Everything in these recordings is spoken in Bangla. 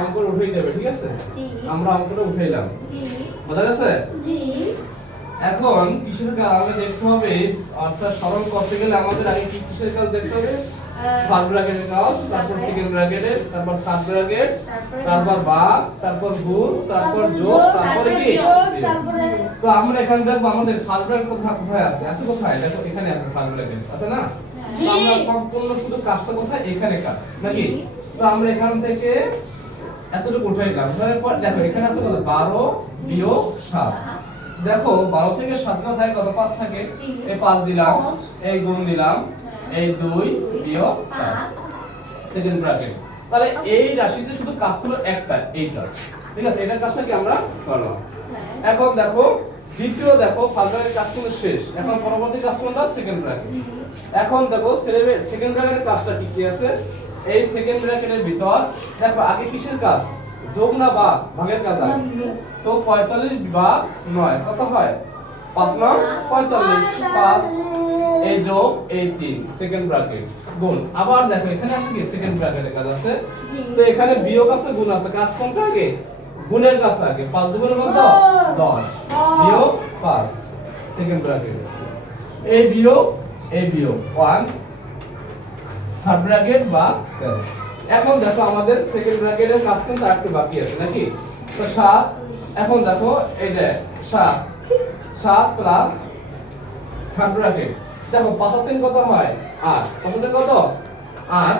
অঙ্ক উঠাই দেবে, ঠিক আছে? আমরা অঙ্কটা উঠাইলাম, বোঝা গেছে? এখন কিসের কাজ আমরা দেখতে হবে, অর্থাৎ সরল করতে গেলে আমাদের আগে কি কিসের কাজ দেখতে হবে? ফার্স্ট ব্র্যাকেটের কাজ, তারপর সেকেন্ড ব্র্যাকেটের, তারপর থার্ড ব্র্যাকেট, তারপর ভাগ, তারপর গুণ, তারপর যোগ, তারপর কি? তো আমরা এখানে দেখব আমাদের ফার্স্ট ব্র্যাকেট কোথায় আছে? আছে কোথায়? দেখো এখানে আছে ফার্স্ট ব্র্যাকেট, আছে না? তো আমরা সম্পূর্ণ শুধু কাজটা কোথায়? এখানে কাজ নাকি? তো আমরা এখান থেকে এতটুকু উঠাইলাম, উঠানোর পর দেখো এখানে আছে কত? 12 বিয়োগ 7। দেখো 12 থেকে 7 না থাকে কত? 5 থাকে। এই 5 দিলাম, এই গুণ দিলাম, এই 2 বিয়োগ 5 সেকেন্ড ব্র্যাকেট। তাহলে এই রাশিতে শুধু কাজ হলো একটা, এইটা, ঠিক আছে? এটার কাজটা কি আমরা করলাম। এখন দেখো দ্বিতীয়, দেখো ফার্স্ট ব্র্যাকেটের কাজ হলো শেষ, এখন পরবর্তী কাজ কোনটা? Second bracket. এখন দেখো সেকেন্ড ব্র্যাকেটের কাজটা কি কি আছে? এই সেকেন্ড ব্র্যাকেটের ভিতর দেখো আগে কিসের কাজ? যোগ না ভাগ? ভাগের কাজ আগে। তো 45 ভাগ 9 কত হয়? 5 9 45, 5 এই যোগ এই 3 সেকেন্ড ব্র্যাকেট গুণ। আবার দেখো এখানে আছে কি? সেকেন্ড ব্র্যাকেটের কাজ আছে। তো এখানে বিয়োগ আছে, গুণ আছে, কাজ কোনটা আগে? গুণের কাজ আগে। 5 দুগুণ কত? 10 বিয়োগ 5 সেকেন্ড ব্র্যাকেট। এই বিয়োগ 1 থার্ড ব্র্যাকেট বা 13। এখন দেখো আমাদের সেকেন্ড ব্র্যাকেটের কাজ কিন্তু আরেকটু বাকি আছে নাকি? তো 7, এখন দেখো এই যে 7 প্লাস থার্ড ব্র্যাকেট, দেখো 5 আর 3 কত হয়? 8, 5 আর 3 কত? 8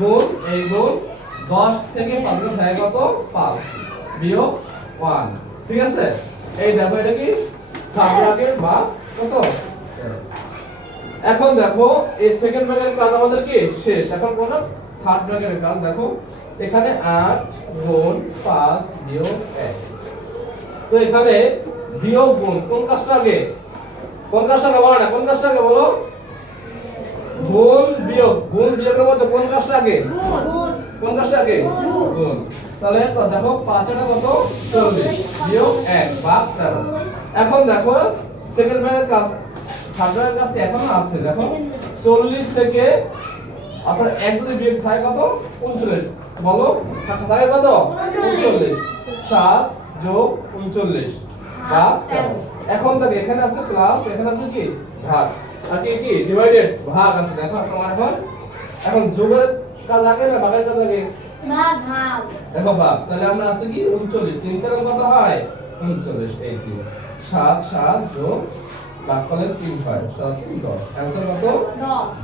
গুণ এই গুণ 10 থেকে 5 থাকে কত? 5 বিয়োগ 1, ঠিক আছে? এই দেখো এটা কি? থার্ড ব্র্যাকেট বা কত? এখন দেখো এই সেকেন্ড ব্র্যাকেটের কাজ আমাদের কি শেষ, এখন কোন? থার্ড ব্র্যাকেটের কাজ। দেখো এখানে 8 গুণ 5 বিয়োগ 1। তো এখানে বিয়োগ গুণ কোন কাজটা আগে? কোন কাজটা আগে বলো না? কোন কাজটা আগে বলো? গুণ বিয়োগ, গুণ বিয়োগের মধ্যে কোন কাজটা আগে? গুণ। কোন কাজটা আগে? গুণ। তাহলে দেখো 5 এটা কত? 40 বিয়োগ 1 ভাগ 13। এখন দেখো সেকেন্ড ব্র্যাকেটের কাজ, থার্ড ব্র্যাকেটের কাজ এখনো আছে। দেখো 40 থেকে অর্থাৎ 1 যদি বিয়োগ থাকে কত? 39, বলো থাকে কত? 39। 7 যোগ 39 ভাগ 13। এখন দেখো এখানে আছে প্লাস, এখানে আছে কি? ভাগ, আর কি কি? ডিভাইডেড, ভাগ আছে। দেখো তোমার এখন যোগের কাজ আগে না ভাগের কাজ আগে? ভাগ। দেখো ভাগ, তাহলে আমরা আছে কি? 39, 3 থেকে কত হয়? 39, এই 3 7 যোগ ভাগ করলে 3 হয়, 7 3 10, অ্যানসার কত?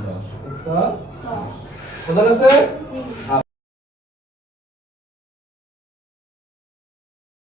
10। উত্তর 10। বোঝা গেছে?